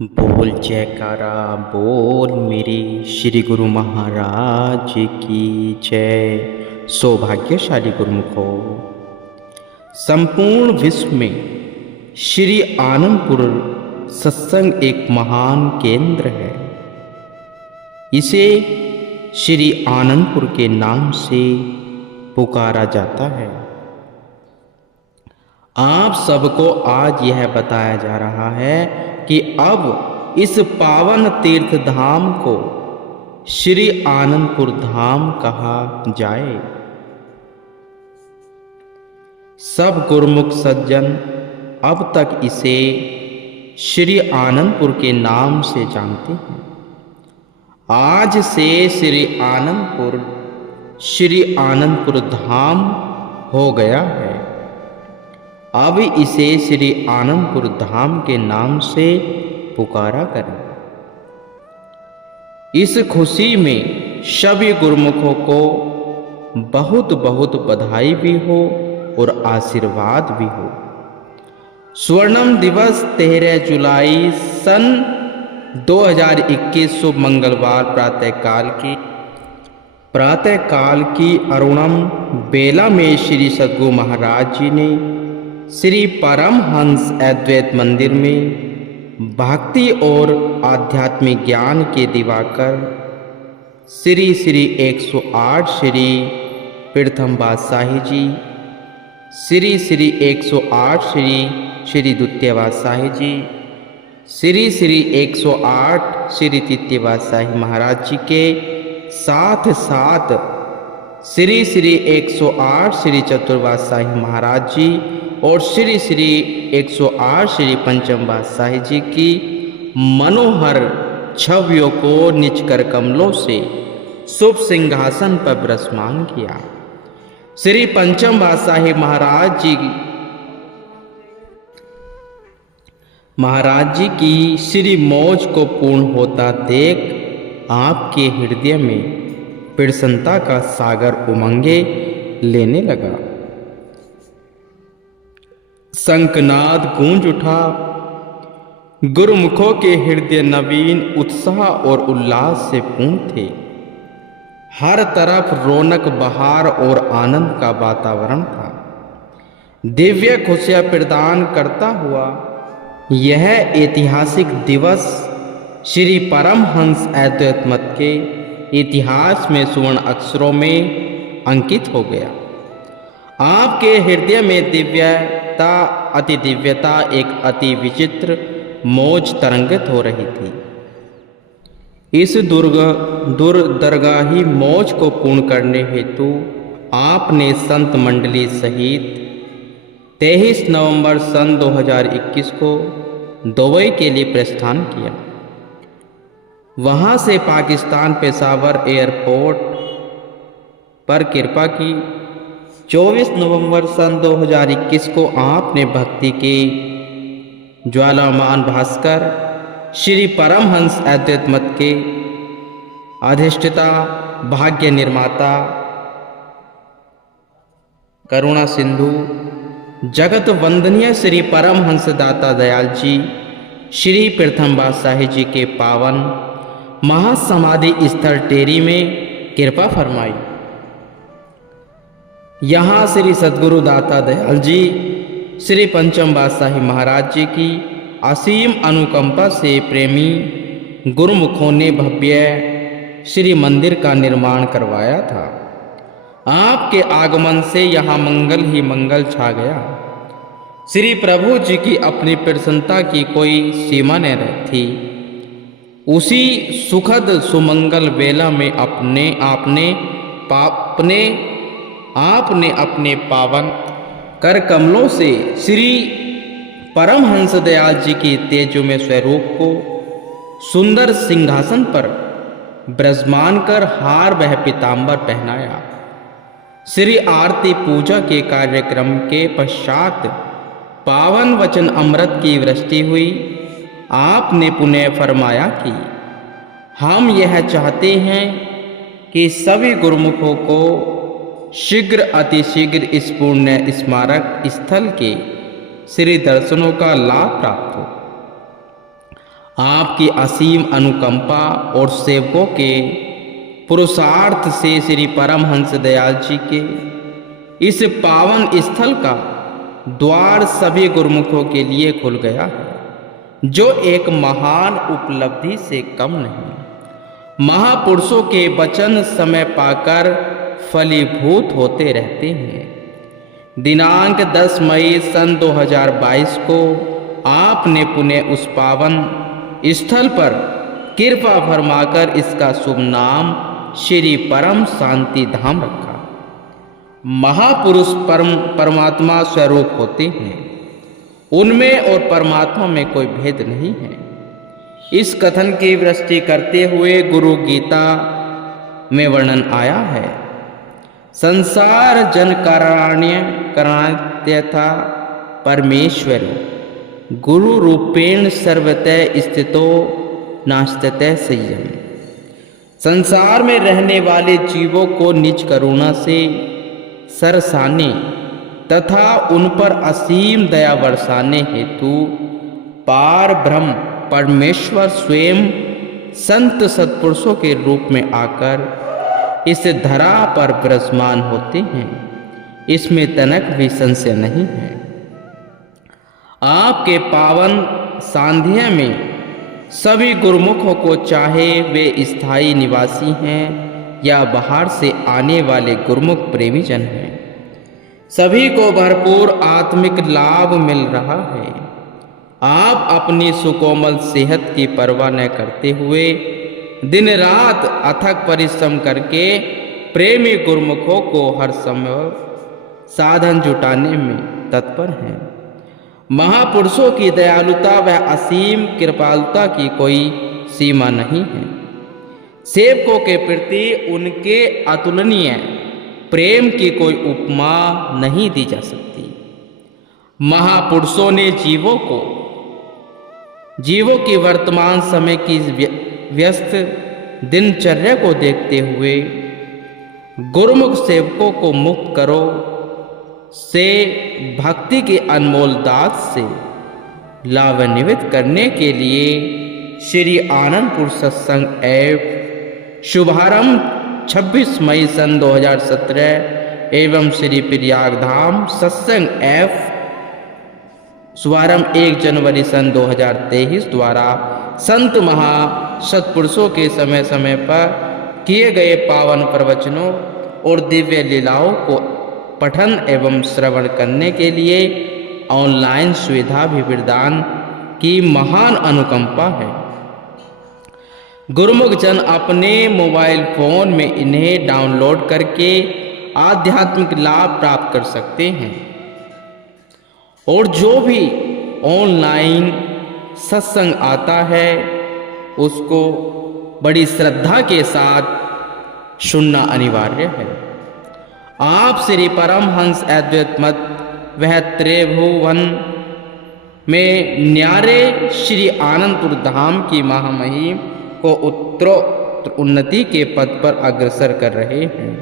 बोल जयकारा बोल मेरे श्री गुरु महाराज की जय। सौभाग्यशाली गुरुमुखो, संपूर्ण विश्व में श्री आनंदपुर सत्संग एक महान केंद्र है। इसे श्री आनंदपुर के नाम से पुकारा जाता है। आप सबको आज यह बताया जा रहा है कि अब इस पावन तीर्थ धाम को श्री आनंदपुर धाम कहा जाए। सब गुरुमुख सज्जन अब तक इसे श्री आनंदपुर के नाम से जानते हैं। आज से श्री आनंदपुर धाम हो गया है। अब इसे श्री आनंदपुर धाम के नाम से पुकारा करें। इस खुशी में सभी गुरुमुखों को बहुत बहुत बधाई भी हो और आशीर्वाद भी हो। स्वर्णम दिवस 13 जुलाई सन 2021 शुभ मंगलवार प्रातःकाल की अरुणम बेला में श्री सद्गुरु महाराज जी ने श्री परमहंस अद्वैत मंदिर में भक्ति और आध्यात्मिक ज्ञान के दिवाकर श्री 108 श्री प्रथम बादशाही जी, श्री 108 श्री द्वितीय बादशाही जी, श्री 108 श्री तृतीय बादशाही महाराज जी के साथ साथ श्री 108 श्री चतुर्थ बादशाही महाराज जी और श्री 108 श्री पंचम बादशाही जी की मनोहर छवियों को निज कर कमलों से शुभ सिंहासन पर विराजमान किया। श्री पंचम बादशाही महाराज जी की श्री मौज को पूर्ण होता देख आपके हृदय में प्रसन्नता का सागर उमंगे लेने लगा। शंखनाद गूंज उठा। गुरुमुखों के हृदय नवीन उत्साह और उल्लास से पूर्ण थे। हर तरफ रौनक बहार और आनंद का वातावरण था। दिव्य खुशियां प्रदान करता हुआ यह ऐतिहासिक दिवस श्री परमहंस अद्वैत मत के इतिहास में स्वर्ण अक्षरों में अंकित हो गया। आपके हृदय में दिव्यता एक अति विचित्र मौज तरंगित हो रही थी। इस दुर्दरगाही मौज को पूर्ण करने हेतु आपने संत मंडली सहित 23 नवंबर सन 2021 को दुबई के लिए प्रस्थान किया। वहां से पाकिस्तान पेशावर एयरपोर्ट पर कृपा की 24 नवंबर सन 2021 को आपने भक्ति के ज्वालामान भास्कर श्री परमहंस अद्वैत मत के अधिष्ठाता भाग्य निर्माता करुणा सिंधु जगत वंदनीय श्री परमहंस दाता दयाल जी श्री प्रथम बादशाही जी के पावन महासमाधि स्थल टेरी में कृपा फरमाई। यहाँ श्री सद्गुरु दाता दयाल जी श्री पंचम बादशाही महाराज जी की असीम अनुकंपा से प्रेमी गुरुमुखों ने भव्य श्री मंदिर का निर्माण करवाया था। आपके आगमन से यहाँ मंगल ही मंगल छा गया। श्री प्रभु जी की अपनी प्रसन्नता की कोई सीमा न थी। उसी सुखद सुमंगल वेला में आपने अपने पावन कर कमलों से श्री परमहंस दयाल जी की तेजोमय स्वरूप को सुंदर सिंहासन पर विराजमान कर हार वह पीतांबर पहनाया। श्री आरती पूजा के कार्यक्रम के पश्चात पावन वचन अमृत की वृष्टि हुई। आपने पुनः फरमाया कि हम यह चाहते हैं कि सभी गुरुमुखों को शीघ्र अतिशीघ्र इस पुण्य स्मारक स्थल के श्री दर्शनों का लाभ प्राप्त हो। आपकी असीम अनुकंपा और सेवकों के पुरुषार्थ से श्री परमहंस दयाल जी के इस पावन स्थल का द्वार सभी गुरुमुखों के लिए खुल गया है, जो एक महान उपलब्धि से कम नहीं। महापुरुषों के वचन समय पाकर फलीभूत होते रहते हैं। दिनांक 10 मई सन 2022 को आपने पुनः उस पावन स्थल पर कृपा फरमाकर इसका शुभ नाम श्री परम शांति धाम रखा। महापुरुष परमात्मा स्वरूप होते हैं, उनमें और परमात्मा में कोई भेद नहीं है। इस कथन की वृष्टि करते हुए गुरु गीता में वर्णन आया है। संसार जन कराण्यथा परमेश्वर गुरु रूपेण सर्वतः स्थितो नास्त्यतः संयम। संसार में रहने वाले जीवों को निज करुणा से सरसाने तथा उन पर असीम दया बरसाने हेतु पार ब्रह्म परमेश्वर स्वयं संत सत्पुरुषों के रूप में आकर इस धरा पर विराजमान होते हैं, इसमें तनक भी संशय नहीं है। आपके पावन सांध्य में सभी गुरुमुखों को, चाहे वे स्थायी निवासी हैं या बाहर से आने वाले गुरुमुख प्रेमी जन हैं, सभी को भरपूर आत्मिक लाभ मिल रहा है। आप अपनी सुकोमल सेहत की परवाह न करते हुए दिन रात अथक परिश्रम करके प्रेमी गुरुमुखों को हर समय साधन जुटाने में तत्पर हैं। महापुरुषों की दयालुता व असीम कृपालुता की कोई सीमा नहीं है। सेवकों के प्रति उनके अतुलनीय प्रेम की कोई उपमा नहीं दी जा सकती। महापुरुषों ने जीवों की वर्तमान समय की व्यस्त दिनचर्या को देखते हुए गुरुमुख सेवकों को मुक्त करो से भक्ति के अनमोल दात से लाभान्वित करने के लिए श्री आनंदपुर सत्संग ऐप शुभारंभ 26 मई सन 2017 एवं श्री प्रयाग धाम सत्संग ऐप शुभारंभ 1 जनवरी सन 2023 द्वारा संत महा सत्पुरुषों के समय समय पर किए गए पावन प्रवचनों और दिव्य लीलाओं को पठन एवं श्रवण करने के लिए ऑनलाइन सुविधा भी प्रदान की महान अनुकंपा है। गुरुमुख जन अपने मोबाइल फोन में इन्हें डाउनलोड करके आध्यात्मिक लाभ प्राप्त कर सकते हैं और जो भी ऑनलाइन सत्संग आता है उसको बड़ी श्रद्धा के साथ सुनना अनिवार्य है। आप श्री परमहंस अद्वैत मत वह त्रिभुवन में न्यारे श्री आनंदपुर धाम की महामहिम को उत्तरोत्तर उन्नति के पद पर अग्रसर कर रहे हैं।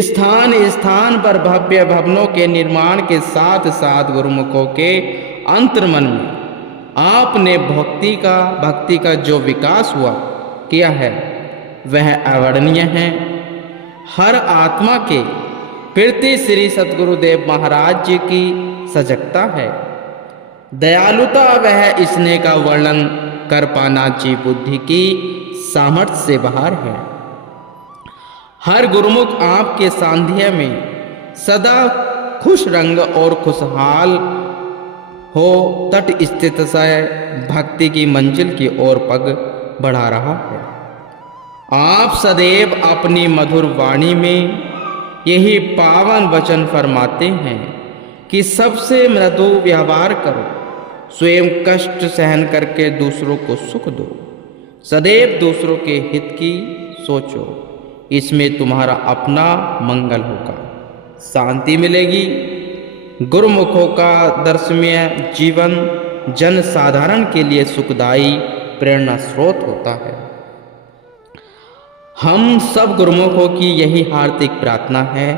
स्थान स्थान पर भव्य भवनों के निर्माण के साथ साथ गुरुमुखों के अंतर्मन में आपने भक्ति का जो विकास किया है वह अवर्णनीय है। हर आत्मा के प्रति श्री सतगुरुदेव महाराज जी की सजगता है। दयालुता वह स्नेह का वर्णन कर पाना जीव बुद्धि की सामर्थ्य से बाहर है। हर गुरुमुख आपके सांध्य में सदा खुश रंग और खुशहाल हो तट स्थित से भक्ति की मंजिल की ओर पग बढ़ा रहा है। आप सदैव अपनी मधुर वाणी में यही पावन वचन फरमाते हैं कि सबसे मृदु व्यवहार करो, स्वयं कष्ट सहन करके दूसरों को सुख दो, सदैव दूसरों के हित की सोचो, इसमें तुम्हारा अपना मंगल होगा, शांति मिलेगी। गुरुमुखों का दर्शनीय जीवन जन साधारण के लिए सुखदायी प्रेरणा स्रोत होता है। हम सब गुरुमुखों की यही हार्दिक प्रार्थना है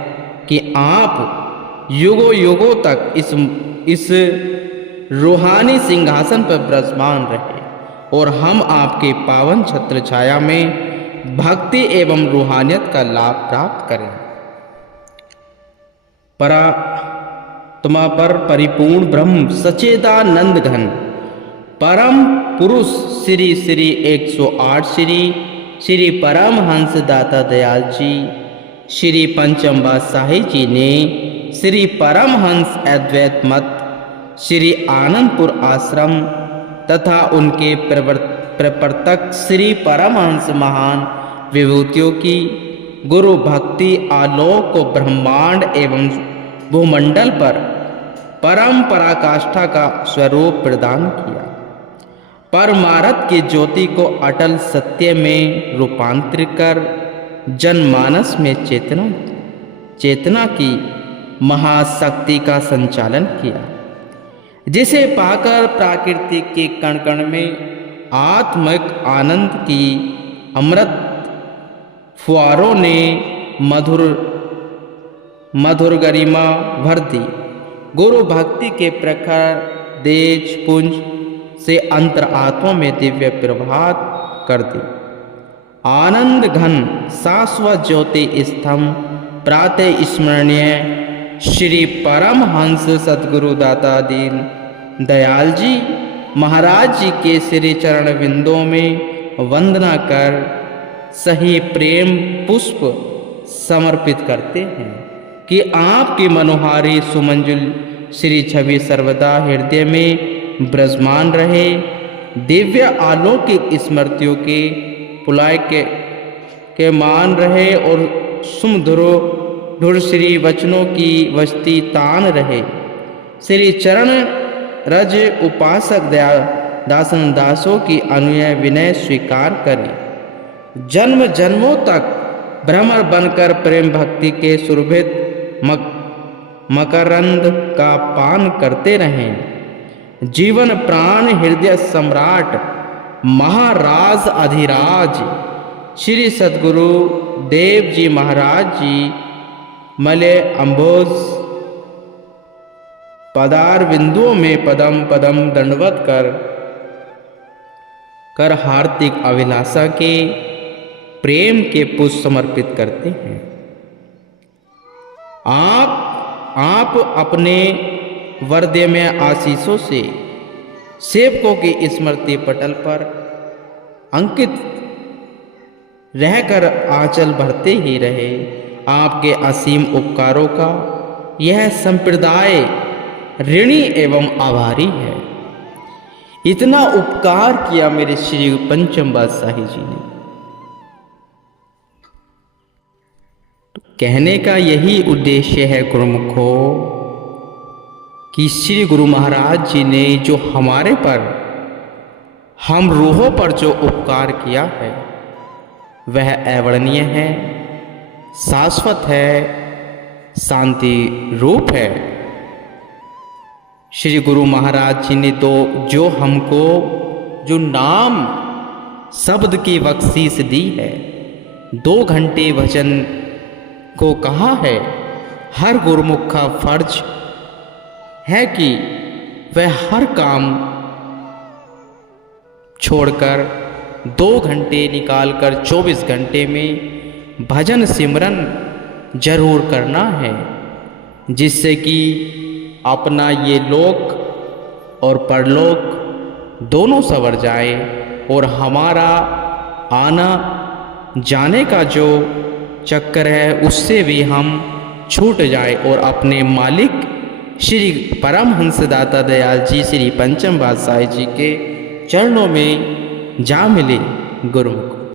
कि आप युगों युगों तक इस रूहानी सिंहासन पर विराजमान रहे और हम आपके पावन छत्र छाया में भक्ति एवं रूहानियत का लाभ प्राप्त करें। परात्मा पर परिपूर्ण ब्रह्म सच्चिदानंद घन परम पुरुष श्री श्री 108 श्री परमहंस दाता दयाल जी श्री पंचम बादशाही जी ने श्री परमहंस अद्वैत मत श्री आनंदपुर आश्रम तथा उनके प्रवर्तक श्री परमहंस महान विभूतियों की गुरु भक्ति आलोक को ब्रह्मांड एवं भूमंडल पर परम पराकाष्ठा का स्वरूप प्रदान किया। परमार्थ की ज्योति को अटल सत्य में रूपांतरित कर जनमानस में चेतना की महाशक्ति का संचालन किया, जिसे पाकर प्रकृति के कण कण में आत्मिक आनंद की अमृत फुहारों ने मधुर गरिमा भर दी। गुरु भक्ति के प्रखर तेज पुंज से अंतरात्मा में दिव्य प्रभात कर दी। आनंद घन शाश्वत ज्योति स्तंभ प्रातः स्मरणीय श्री परमहंस सद्गुरु दाता दीन दयाल जी महाराज जी के श्री चरण बिंदों में वंदना कर सही प्रेम पुष्प समर्पित करते हैं कि आपकी मनोहारी सुमंजुल श्री छवि सर्वदा हृदय में विराजमान रहे। दिव्य अलौकिक स्मृतियों के पुलाय के मान रहे और सुमधुर श्री वचनों की वस्ती तान रहे। श्री चरण रज उपासक दासन दासों की अनुय विनय स्वीकार करें। जन्म जन्मों तक भ्रमर बनकर प्रेम भक्ति के सुरभित मकरंद का पान करते रहें। जीवन प्राण हृदय सम्राट महाराज अधिराज श्री सद्गुरु देव जी महाराज जी मले अम्बोज पदार बिंदुओं में पदम पदम दंडवत कर हार्दिक अभिलाषा के प्रेम के पुष्प समर्पित करते हैं। आप अपने वरदे में आशीषों से सेवकों की स्मृति पटल पर अंकित रहकर आंचल भरते ही रहे। आपके असीम उपकारों का यह संप्रदाय ऋणी एवं आभारी है। इतना उपकार किया मेरे श्री पंचम बादशाही जी ने। कहने का यही उद्देश्य है गुरुमुखों कि श्री गुरु महाराज जी ने जो हमारे पर हम रूहों पर जो उपकार किया है वह अवर्णनीय है, शाश्वत है, शांति रूप है। श्री गुरु महाराज जी ने तो जो हमको जो नाम शब्द की बख्शीश दी है, 2 घंटे भजन को कहा है, हर गुरुमुख का फर्ज है कि वह हर काम छोड़कर 2 घंटे निकालकर 24 घंटे में भजन सिमरन जरूर करना है, जिससे कि अपना ये लोक और परलोक दोनों संवर जाए और हमारा आना जाने का जो चक्कर है उससे भी हम छूट जाए और अपने मालिक श्री परमहंस दाता दयाल जी श्री पंचम बादशाह जी के चरणों में जा मिले। गुरुमुख।